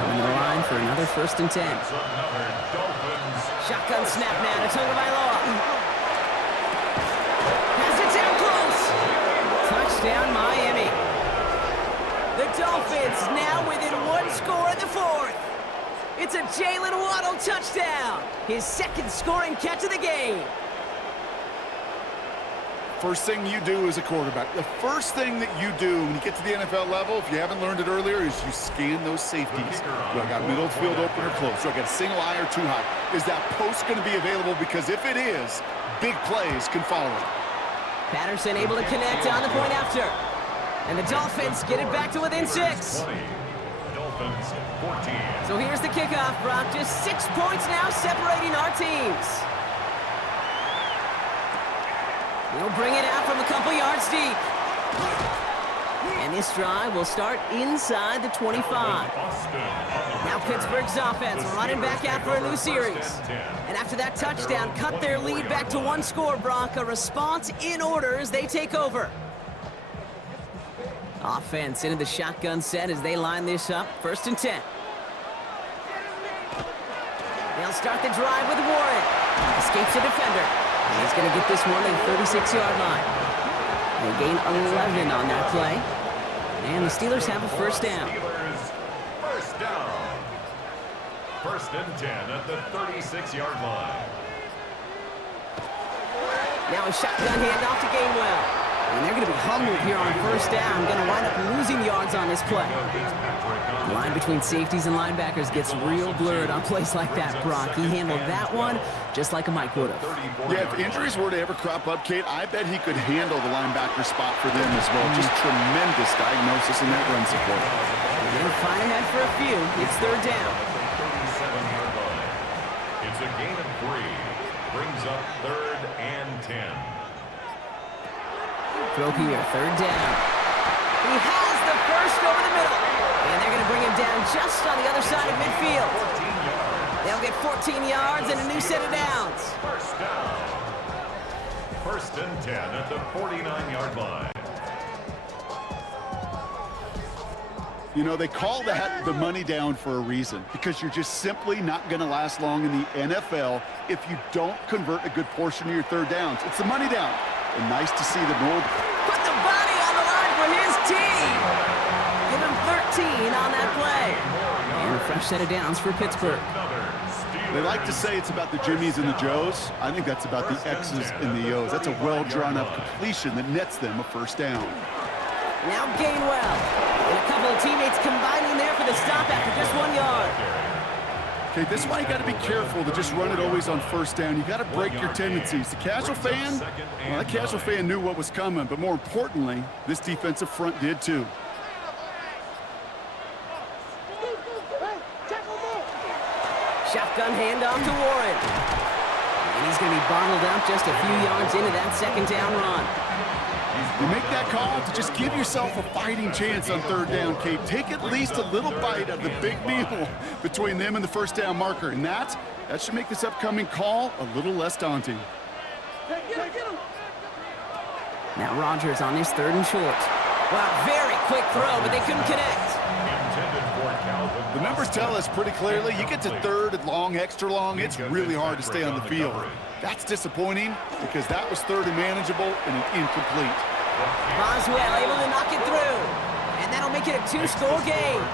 Coming to the line for another first and 10. Shotgun snap now to Tagovailoa. Touchdown, Miami. The Dolphins now within 1 score in the fourth. It's a Jalen Waddle touchdown. His second scoring catch of the game. First thing you do as a quarterback, the first thing that you do when you get to the NFL level, if you haven't learned it earlier, is you scan those safeties. Do I got middle field open or close? Do I got a single eye or too high? Is that post going to be available? Because if it is, big plays can follow it. Patterson able to connect on the point after. And the Dolphins get it back to within 6. Dolphins 14. So here's the kickoff, Brock. Just 6 points now separating our teams. We'll bring it out from a couple yards deep. And this drive will start inside the 25. Now Pittsburgh's offense running back out for a new series. And after that touchdown, cut their lead back to 1 score, Brock. A response in order as they take over. Offense into the shotgun set as they line this up. First and 10. They'll start the drive with Warren. Escapes the defender. And he's going to get this one to the 36-yard line. They gain 11 on that play. And the Steelers have a first down. First down. First and 10 at the 36-yard line. Now a shotgun handoff to Gainwell. And they're going to be humbled here on first down. Going to wind up losing yards on this play. The line between safeties and linebackers gets real blurred on plays like that, Brock. He handled that one just like a Mike would have. Yeah, if injuries were to ever crop up, Kate, I bet he could handle the linebacker spot for them as well. Just tremendous diagnosis in that run support. They'll fight ahead for a few. It's third down. 37-yard line. It's a gain of 3. Brings up third and 10. Throw here, third down. He has the first over the middle. And they're going to bring him down just on the other side of midfield. They'll get 14 yards and a new set of downs. First down. First and 10 at the 49-yard line. You know, they call that the money down for a reason, because you're just simply not going to last long in the NFL if you don't convert a good portion of your third downs. It's the money down. And nice to see the North put the body on the line for his team. on that play. And a fresh set of downs for Pittsburgh. They like to say it's about the Jimmies and the Joes. I think that's about the X's and the O's. That's a well-drawn-up completion that nets them a first down. Now Gainwell. And a couple of teammates combining there for the stop after just 1 yard. Okay, this is why you got to be careful to just run it always on first down. You got to break your tendencies. The casual fan, well, that casual fan knew what was coming, but more importantly, this defensive front did too. Shotgun handoff to Warren. And he's going to be bottled up just a few yards into that second down run. You make that call to just give yourself a fighting chance on third down, Kate. Take at least a little bite of the big meal between them and the first down marker. And that should make this upcoming call a little less daunting. Now Rodgers on his 3rd and short. Wow, very quick throw, but they couldn't connect. The numbers tell us pretty clearly, you get to 3rd and long, extra long, it's really hard to stay on the field. That's disappointing because that was 3rd and manageable and an incomplete. Boswell able to knock it through. And that'll make it a 2-score game.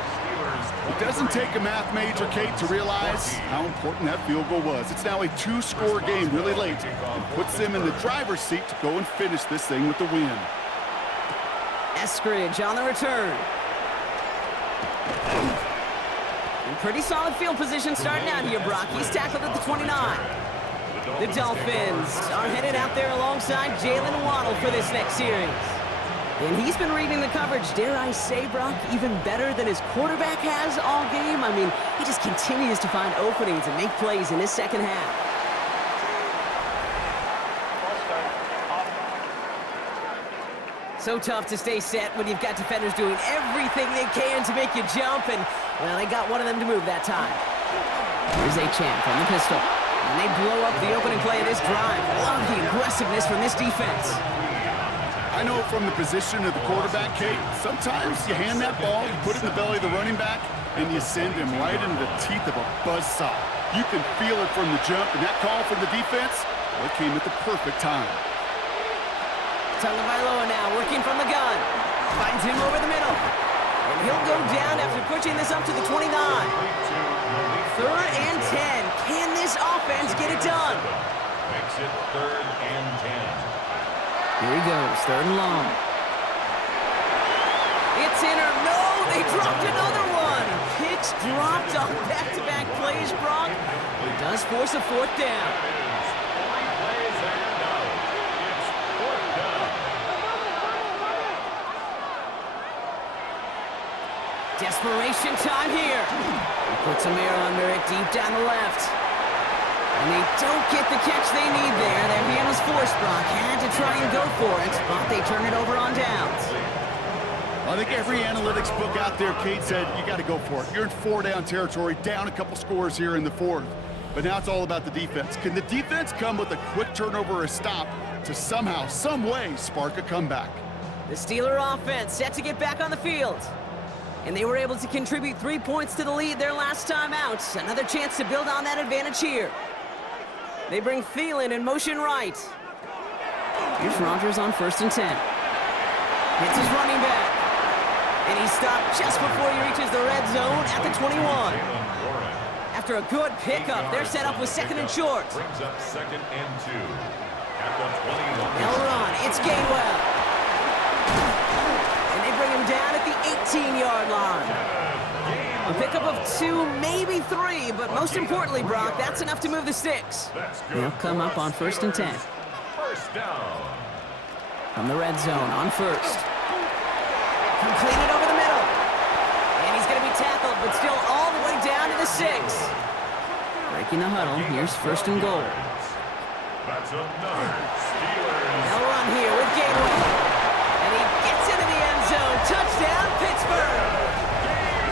It doesn't take a math major, Kate, to realize how important that field goal was. It's now a 2-score game really late and puts them in the driver's seat to go and finish this thing with the win. Eskridge on the return. And pretty solid field position starting out here, Brock. He's tackled at the 29. The Dolphins are headed out there alongside Jalen Waddle for this next series. And he's been reading the coverage, dare I say, Brock, even better than his quarterback has all game. I mean, he just continues to find openings and make plays in this second half. So tough to stay set when you've got defenders doing everything they can to make you jump, and, well, they got one of them to move that time. Here's Achane from the pistol. And they blow up the opening play of this drive. Love the aggressiveness from this defense. I know from the position of the quarterback, Kate, sometimes you hand that ball, you put it in the belly of the running back, and you send him right into the teeth of a buzzsaw. You can feel it from the jump, and that call from the defense, well, it came at the perfect time. Tagovailoa now working from the gun. Finds him over the middle. And he'll go down after pushing this up to the 29. 3rd and 10. Can this offense get it done? Makes it 3rd and 10. Here he goes, 3rd and long. It's in or no, they dropped another one. Picks dropped on back-to-back plays, Brock. It does force a 4th down. Desperation time here. He puts some air under it deep down the left. And they don't get the catch they need there. Their hand was forced, Brock. Had to try and go for it, but they turn it over on downs. I think every analytics book out there, Kate, said you got to go for it. You're in 4-down territory, down a couple scores here in the 4th. But now it's all about the defense. Can the defense come with a quick turnover or a stop to somehow, some way, spark a comeback? The Steeler offense set to get back on the field. And they were able to contribute 3 points to the lead their last time out. Another chance to build on that advantage here. They bring Thielen in motion right. Here's Rodgers on 1st and 10. Hits his running back. And he's stopped just before he reaches the red zone at the 21. After a good pickup, they're set up with 2nd and short. Brings up 2nd and 2. At the 21. They'll run. It's Gainwell. And they bring him down at the 18-yard line. A pickup of 2, maybe 3, but most importantly, Brock, that's enough to move the sticks. They'll come up on 1st and 10. First down. From the red zone on 1st. Completed over the middle. And he's going to be tackled, but still all the way down to the 6. Breaking the huddle, here's 1st and goal. That's another Steelers. They'll run here with Gainwell. And he gets into the end zone. Touchdown, Pittsburgh.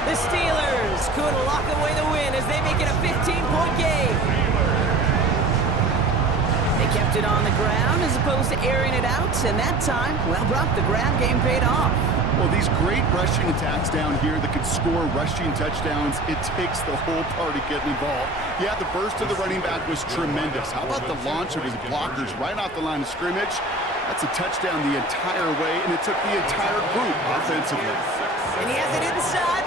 The Steelers could lock away the win as they make it a 15-point game. They kept it on the ground as opposed to airing it out, and that time, well, Brock, the ground game paid off. Well, these great rushing attacks down here that can score rushing touchdowns, it takes the whole party getting involved. Yeah, the burst of the running back was tremendous. How about the launch of his blockers right off the line of scrimmage? That's a touchdown the entire way, and it took the entire group offensively. And he has it inside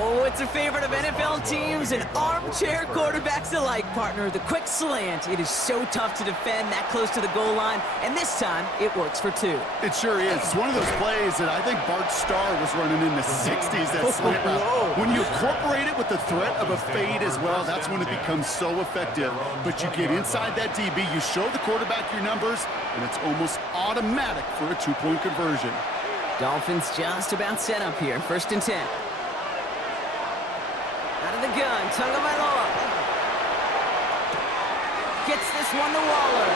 Oh, it's a favorite of NFL teams and armchair quarterbacks alike, partner. The quick slant. It is so tough to defend that close to the goal line, and this time it works for two. It sure is. It's one of those plays that I think Bart Starr was running in the 60s, that slant route. When you incorporate it with the threat of a fade as well, that's when it becomes so effective. But you get inside that DB, you show the quarterback your numbers, and it's almost automatic for a two-point conversion. Dolphins just about set up here. 1st and 10. Out of the gun, Tagovailoa. Gets this one to Waller.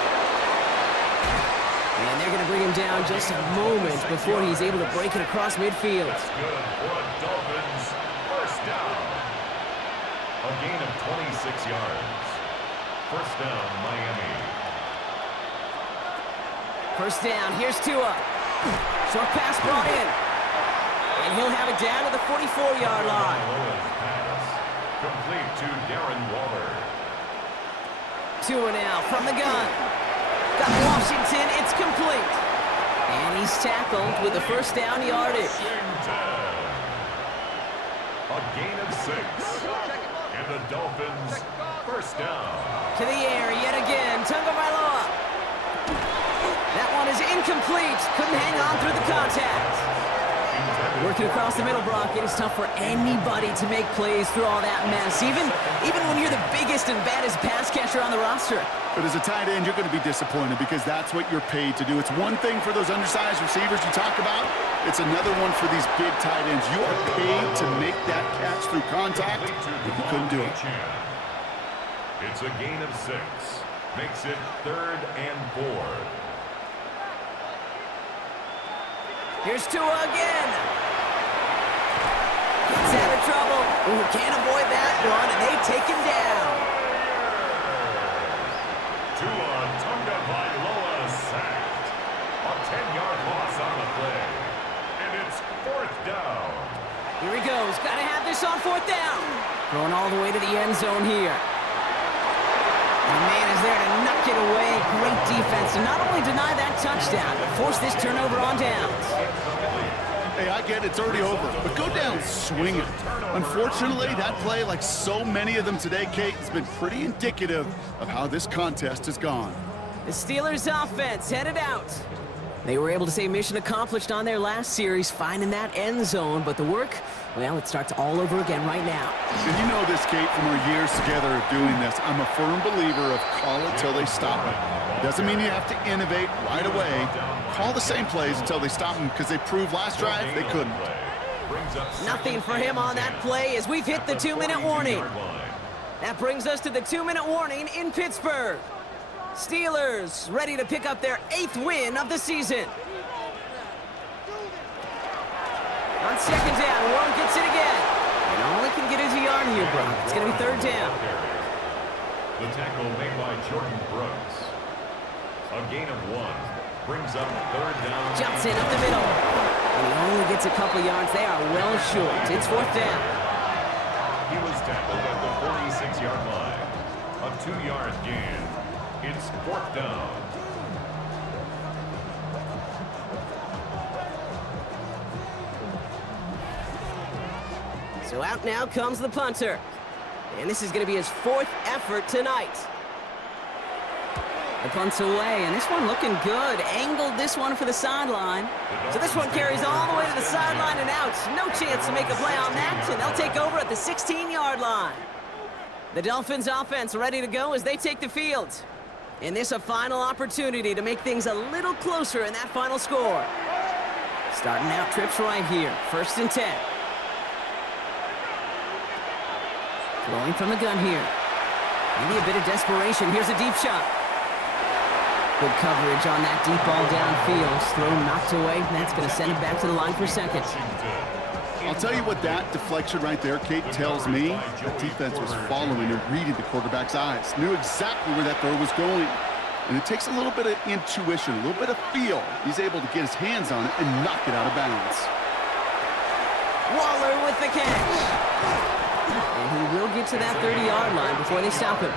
And they're going to bring him down just a moment before he's able to break it across midfield. That's good for a Dolphins first down. A gain of 26 yards. First down, Miami. First down, here's Tua. Short pass brought in. And he'll have it down to the 44-yard line. Pass complete to Darren Waller. Tua now from the gun. Got Washington, it's complete. And he's tackled with the first down yardage. A gain of 6. And the Dolphins first down. To the air yet again, Tagovailoa. That one is incomplete. Couldn't hang on through the contact. Working across the middle, Brock, it is tough for anybody to make plays through all that mess, even when you're the biggest and baddest pass catcher on the roster. But as a tight end, you're going to be disappointed because that's what you're paid to do. It's one thing for those undersized receivers you talk about. It's another one for these big tight ends. You are paid to make that catch through contact, but you couldn't do it. It's a gain of 6. Makes it 3rd and 4. Here's Tua again. Gets out of trouble. Ooh, can't avoid that one, and they take him down. Tua Tagovailoa sacked. A 10-yard loss on the play. And it's 4th down. Here he goes. Got to have this on 4th down. Going all the way to the end zone here. And the man is there to knock it away. Great defense to not only deny that touchdown, but force this turnover on downs. Hey, I get it, it's already over, but go down swinging. Unfortunately, that play, like so many of them today, Kate, has been pretty indicative of how this contest has gone. The Steelers offense headed out. They were able to say mission accomplished on their last series, finding that end zone, but the work, well, it starts all over again right now. And you know this, Kate, from our years together of doing this. I'm a firm believer of call it till they stop it. Doesn't mean you have to innovate right away. Call the same plays until they stop them, because they proved last drive they couldn't. Nothing for him on that play as we've hit the 2-minute warning. That brings us to the 2-minute warning in Pittsburgh. Steelers ready to pick up their 8th win of the season. On 2nd down, Warren gets it again. And all he can get is a yard here, Brock. It's going to be 3rd down. The tackle made by Jordan Brooks. A gain of 1. Brings up 3rd down. Jumps in up the middle. And he only gets a couple yards. They are well short. It's 4th down. He was tackled at the 46-yard line. A 2-yard gain. It's 4th down. So out now comes the punter. And this is going to be his 4th effort tonight. The punt's away, and this one looking good. Angled this one for the sideline. So this one carries all the way to the sideline and out. No chance to make a play on that, and they'll take over at the 16-yard line. The Dolphins offense ready to go as they take the field. And this a final opportunity to make things a little closer in that final score. Starting out trips right here. 1st and 10. Throwing from the gun here. Maybe a bit of desperation. Here's a deep shot. Good coverage on that deep ball downfield. Throw knocked away. That's going to send it back to the line for 2nd. I'll tell you what that deflection right there, Kate, tells me. The defense was following and reading the quarterback's eyes. Knew exactly where that throw was going. And it takes a little bit of intuition, a little bit of feel. He's able to get his hands on it and knock it out of bounds. Waller with the catch. And he will get to that 30-yard line before they stop him.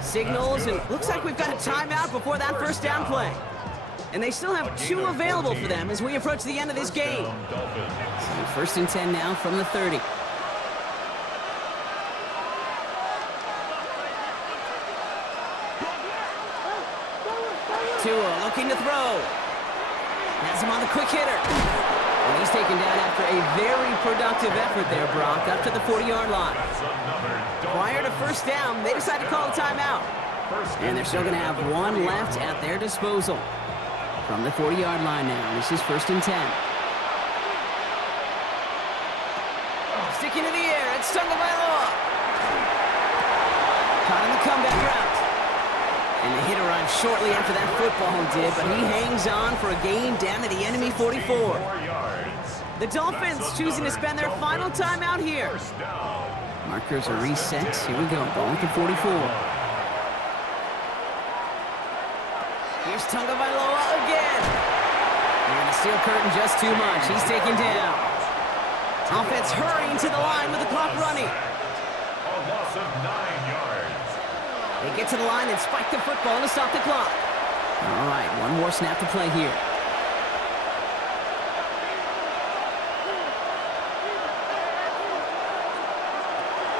Signals, and looks like we've got a timeout before that 1st down play. And they still have 2 available for them as we approach the end of this game. So 1st and 10 now from the 30. Tua looking to throw. Has him on the quick hitter. And he's taken down after a very productive effort there, Brock, up to the 40-yard line. Prior to first down, they decided to call a timeout. And they're still going to have one left at their disposal. From the 40-yard line now, this is 1st and 10. Sticking to the air, it's Tagovailoa. Caught in the comeback route. And the hit arrived shortly after that football did, but he hangs on for a gain down to the enemy 44. The Dolphins choosing to spend their final time out here. Markers are reset. Here we go, ball at the 44. Here's Tagovailoa again. And the steel curtain just too much. He's taken down. Offense hurrying to the line with the clock running. A loss of 9 yards. They get to the line and spike the football to stop the clock. All right, one more snap to play here.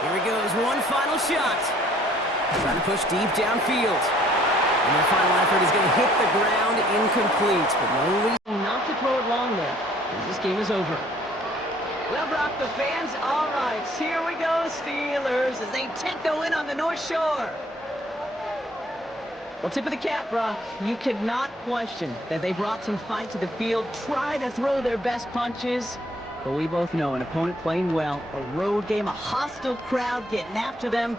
Here he goes, one final shot. Trying to push deep downfield. And their final effort is going to hit the ground incomplete. But no reason not to throw it long there, because this game is over. Well, Brock, the fans, all right, here we go, Steelers, as they take the win on the North Shore. Well, tip of the cap, Brock. You could not question that they brought some fight to the field, try to throw their best punches. But we both know an opponent playing well, a road game, a hostile crowd getting after them,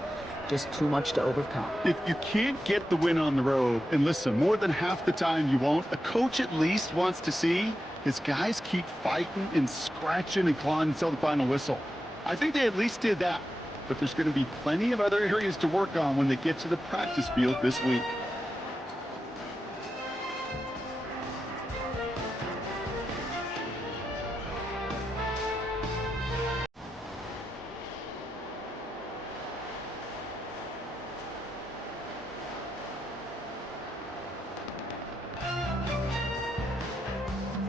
just too much to overcome. If you can't get the win on the road, and listen, more than half the time you won't, a coach at least wants to see his guys keep fighting and scratching and clawing until the final whistle. I think they at least did that. But there's going to be plenty of other areas to work on when they get to the practice field this week.